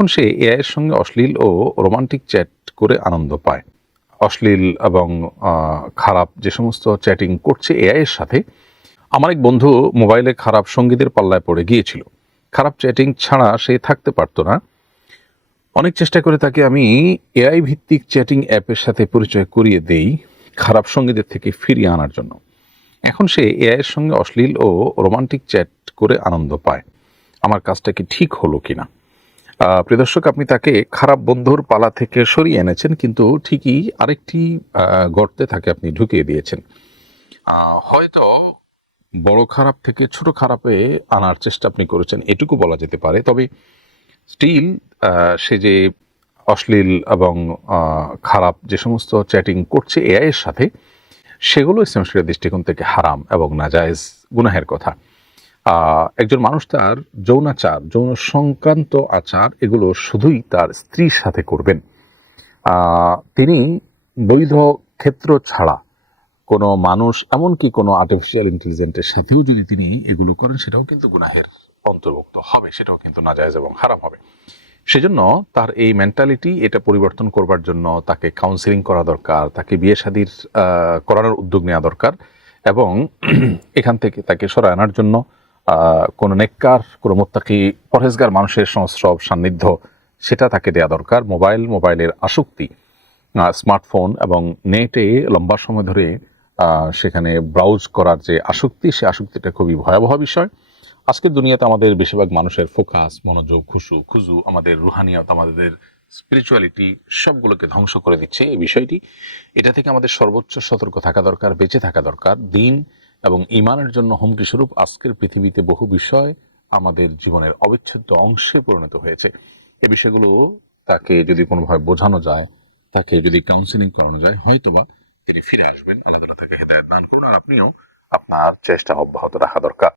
এখন সে এআই এর সঙ্গে অশ্লীল ও রোমান্টিক চ্যাট করে আনন্দ পায়। অশ্লীল এবং খারাপ যে সমস্ত চ্যাটিং করছে এআই এর সাথে, আমার এক বন্ধু মোবাইলে খারাপ সঙ্গীদের পাল্লায় পড়ে গিয়েছিল। খারাপ চ্যাটিং ছাড়া সে থাকতে পারতো না। অনেক চেষ্টা করে তাকে আমি এআই ভিত্তিক চ্যাটিং অ্যাপের সাথে পরিচয় করিয়ে দেই খারাপ সঙ্গীদের থেকে ফিরিয়ে আনার জন্য। এখন সে এআই এর সঙ্গে অশ্লীল ও রোমান্টিক চ্যাট করে আনন্দ পায়। আমার কাজটা কি ঠিক হলো কিনা? প্রিয় দর্শক, আপনি তাকে খারাপ বন্ধুর পালা থেকে সরিয়ে এনেছেন, কিন্তু ঠিকই আরেকটি গর্তে তাকে আপনি ঢুকিয়ে দিয়েছেন। হয়তো বড় খারাপ থেকে ছোট খারাপে আনার চেষ্টা আপনি করেছেন, এটুকু বলা যেতে পারে। তবে স্টিল সে যে অশ্লীল এবং খারাপ যে সমস্ত চ্যাটিং করছে এআই এর সাথে, সেগুলো ইসলাম শরীয়তের দৃষ্টিকোণ থেকে হারাম এবং নাজায়েজ গুনাহের কথা। একজন মানুষ তার যৌনাচার, যৌন সংক্রান্ত আচার এগুলো শুধুই তার স্ত্রীর সাথে করবেন। তিনি বৈধ ক্ষেত্র ছাড়া কোনো মানুষ, এমনকি কোনো আর্টিফিশিয়াল ইন্টেলিজেন্টের সাথেও যদি তিনি এগুলো করেন, সেটাও কিন্তু গুনাহের অন্তর্ভুক্ত হবে, সেটাও কিন্তু নাজায়েজ এবং হারাম হবে। সেজন্য তার এই মেন্টালিটি, এটা পরিবর্তন করবার জন্য তাকে কাউন্সেলিং করা দরকার, তাকে বিয়ে শাদির করানোর উদ্যোগ নেওয়া দরকার, এবং এখান থেকে তাকে সরায় আনার জন্য কোনো নেককার, কোনো মুত্তাকি পরহেজগার মানুষের সংস্রব, সান্নিধ্য, সেটা তাকে দেওয়া দরকার। মোবাইলের আসক্তি, স্মার্টফোন এবং নেটে লম্বা সময় ধরে সেখানে ব্রাউজ করার যে আসক্তি, সে আসক্তিটা খুবই ভয়াবহ বিষয়। আজকের দুনিয়াতে আমাদের বেশিরভাগ মানুষের ফোকাস, মনোযোগ, খুজু, আমাদের রুহানিয়ত, আমাদের স্পিরিচুয়ালিটি সবগুলোকে ধ্বংস করে দিচ্ছে এই বিষয়টি। এটা থেকে আমাদের সর্বোচ্চ সতর্ক থাকা দরকার, বেঁচে থাকা দরকার। দিন এবং ইমানের জন্য হুমকি স্বরূপ আজকের পৃথিবীতে বহু বিষয় আমাদের জীবনের অবিচ্ছেদ্য অংশে পরিণত হয়েছে। এই বিষয়গুলো তাকে যদি কোনোভাবে বোঝানো যায়, তাকে যদি কাউন্সিলিং করানো যায়, হয়তোবা তিনি ফিরে আসবেন। আল্লাহ তাআলা তাকে হেদায়েত দান করুন, আর আপনিও আপনার চেষ্টা অব্যাহত রাখা দরকার।